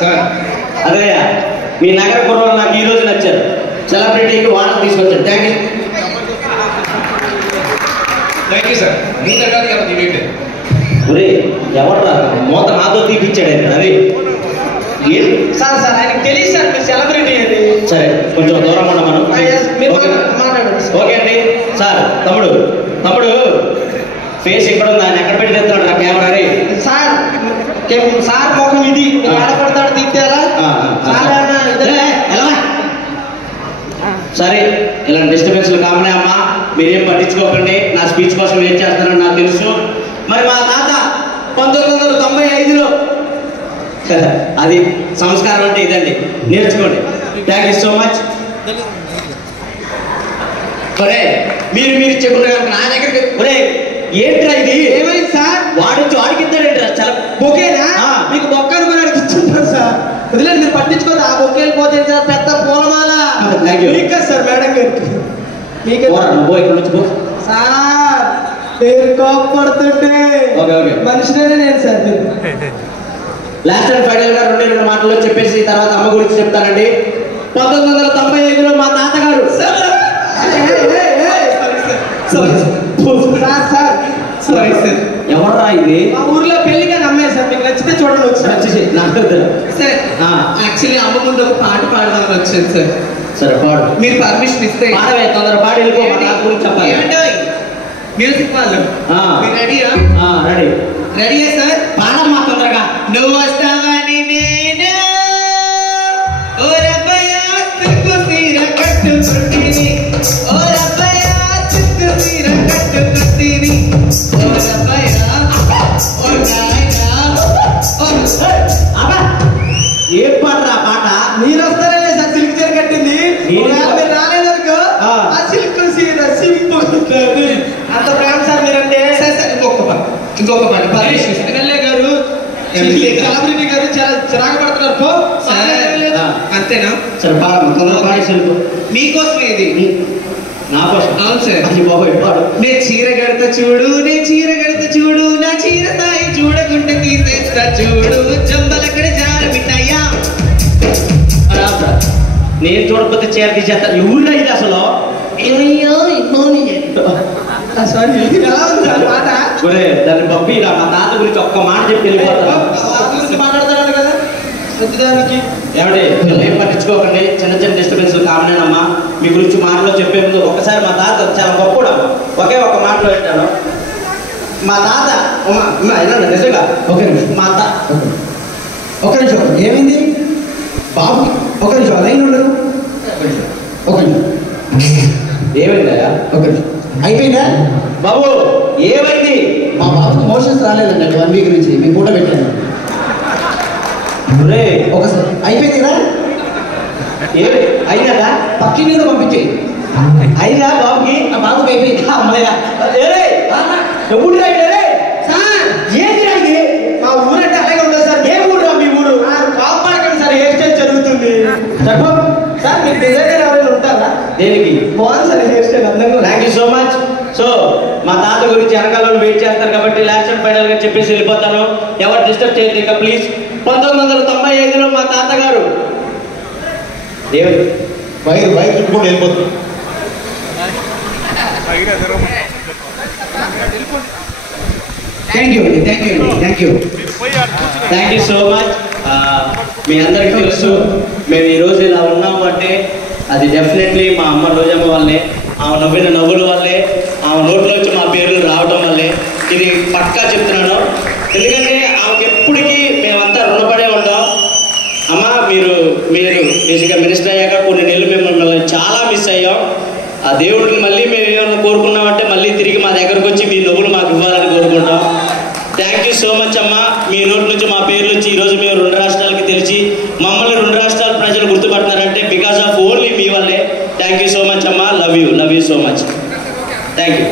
Sir అదయ్యా మీ నగర కుర్రలు నాకు ఈ రోజు నచ్చారు. సెలబ్రిటీకి వాటర్ తీసుకొచ్చారు. Thank you sir. ముందు అడగాలి కదా ఇవేంటి? ఒరే ఎవరు మూత నాతో తీపిచ్చాడు అది సార్ సార్ ఆయనకు తెలియదు సార్ మీరు సెలబ్రిటీ అని. సరే కొంచెం దూరం ఉన్నా మనం. ఓకే అండి సార్. తమ్ముడు తమ్ముడు ఫేస్ ఎక్కడ ఉంది? ఆయన ఎక్కడ పెట్టి తెస్తాడు నా కెమెరా? సార్ సార్ మొహం ఇది ఆడపడతాడు తీర్తేలా సరే. ఇలాంటి డిస్టర్బెన్స్లు కామనే అమ్మా, మీరేం పట్టించుకోకండి. నా స్పీచ్ కోసం ఏం చేస్తారని నాకు తెలుసు. మరి మా తాత 1995లో అది సంస్కారం అంటే ఇదండి, నేర్చుకోండి. Thank you so much. ఒరే మీరు చెప్పుకునే నా దగ్గరికి ఒరే ఏంట్రా ఇది? ఏమైంది సార్? వాడికిద్దాడేంట్రా? చాలా బొకేనా? మీకు బొక్క అనుకుని అడిగిస్తుంటారు సార్. వదిలేదు మీరు పట్టించుకోండి. ఆ బొకేలు పోతే సార్ పెద్ద పూలమాల మీకు సార్ మేడం గారికి. సార్ మీరు కోపడుతుంటే మనిషినే నేను సార్. లాస్ట్ అండ్ ఫైనల్ గా 2 మాటల్లో చెప్పేసి తర్వాత అమ్మ గురించి చెప్తానండి. 1995లో మా తాతగారు ఎవరా ఇది? మా ఊర్లో పెళ్లిగా నమ్మే సార్. మీకు నచ్చితే చూడండి వచ్చి నాకు సార్. యాక్చువల్లీ అమ్మ ముందు ఒక పాట పాడదామని వచ్చాను సార్. సరే పాడు. మీరు పర్మిషన్ ఇస్తే పాడవే, తొందర పాడి వెళ్ళిపో. చెప్పాలి మ్యూజిక్ వాళ్ళు రెడీయా? రెడీ. రెడీయా సార్? పాడమ్మా తొందరగా. నువ్వు వస్తావని నేను ఓ రబ్బయ్యా తుక్కు సీర కట్టుకుంటిని, ఓ రబ్బయ్యా తుక్కు సీర కట్టుకుంటిని, ఓ రబ్బయ్యా ఓ నాయనా ఏం పాటరా పాట? మీరు వస్తారనే సార్ సిల్క్ చీర కట్టింది. మీరు రాలేదనుకో ఆ సిల్క్ సీర సింపుల్ అంత ప్రేమ సార్ మీరంటే. ఇంకొక పని ఎమ్మెల్యే గారు సెలబ్రిటీ గారు చాలా చిరాకు పడుతున్నారు. అంతేనా? సరే పాడమ్మా తొందర పాడి సెల్పు. మీకోసం ఇది నా కోసం. అవును సార్. బాబోయ్ పాడు. నే చీర కడతా చూడు, నే చీర కడతా చూడు, నా చీర తాయి చూడకుంటే తీసేస్తా చూడు, జంబలక్కడ జార మిఠాయా. నేను చూడకపోతే చీర తీసేస్తా. ఊళ్ళో ఇది అసలు దాన్ని పంపి మా తాత గురించి ఒక్క మాట చెప్పి వెళ్ళిపోతాను. మాట్లాడతాడు కదా ప్రతిదానికి. ఏమంటే ఏం పట్టించుకోకండి. చిన్న డిస్టర్బెన్స్ కామనేనమ్మా. మీ గురించి మాటలో చెప్పే ముందు ఒకసారి మా తాత చాలా గొప్పడమ్మా. ఒకే ఒక మాటలో వింటాను. మా తాత నిజంగా ఒక నిమిషం మా ఒక నిమిషం. ఏమైంది బాబు? ఒక నిమిషం లైన్ ఉండదు. ఒక నిమిషం. ఏమైందా? ఒక నిమిషం. అయిపోయిందా బాబు? ఏమైంది? మా బాబుకి మోషన్స్ రాలేదండి 1 వీక్ నుంచి. మీ పూట పెట్టాను. ఒకసారి అయిపోయింది కదా? అయినదా? పక్కిని కూడా పంపించే అయినా బాబుకి? ఆ బాబుకి అయిపోయింది. అమ్మయ్య ఎప్పుడు సార్ ఏది రాయి? మా ఊరంటే అలాగే ఉండదు సార్. ఏ ఊరు మీ ఊరు? కాపాడకండి సార్. హెయిర్ స్టైల్ జరుగుతుంది సార్. మీకు డిజైనర్ ఎవరైనా ఉంటారా? దేనికి? బాగుంది సార్ హెయిర్ స్టైల్ అందంగా. Thank you so much. So మా తాత గురించి వెనకాల వెయిట్ చేస్తారు కాబట్టి లాస్ట్ అండ్ ఫైనల్ గా చెప్పేసి వెళ్ళిపోతాను. ఎవరు డిస్టర్బ్ చేయదు ఇక ప్లీజ్. 1995లో మా తాతగారు దేవుడు బయట చుట్టుకొని వెళ్ళిపోతుంది. థ్యాంక్ యూ అండి. థ్యాంక్ యూ అండి. Thank you. Thank you so much. మీ అందరికీ తెలుసు మేము ఈరోజు ఇలా ఉన్నాము అంటే అది డెఫినెట్లీ మా అమ్మ రోజమ్మ వల్లే, ఆమె నవ్విన నవ్వుల వల్లే, ఆమె నోట్లోంచి మా పేర్లు రావటం వల్లే. ఇది పక్కా చెప్తున్నాను. ఎందుకంటే ఆమెకి ఎప్పటికీ మేమంతా రుణపడే ఉంటాం. అమ్మ మీరు బేసిక్గా మినిస్టర్ అయ్యాక కొన్ని నెలలు మిమ్మల్ని చాలా మిస్ అయ్యాం. ఆ దేవుడిని మళ్ళీ మేము ఏమైనా కోరుకున్నామంటే మళ్ళీ తిరిగి మా దగ్గరకు వచ్చి మీ నవ్వులు మాకు ఇవ్వాలని కోరుకుంటాం. థ్యాంక్ యూ సో మచ్ అమ్మ. మీ నోటి నుంచి మా పేర్లు వచ్చి ఈరోజు మేము 2 రాష్ట్రాలకి తెలిసి మమ్మల్ని 2 రాష్ట్రాల ప్రజలు గుర్తుపడుతున్నారంటే బికాస్ ఆఫ్ ఓన్లీ మీ వల్లే. థ్యాంక్ యూ సో మచ్ అమ్మ. Love you so much. Thank you.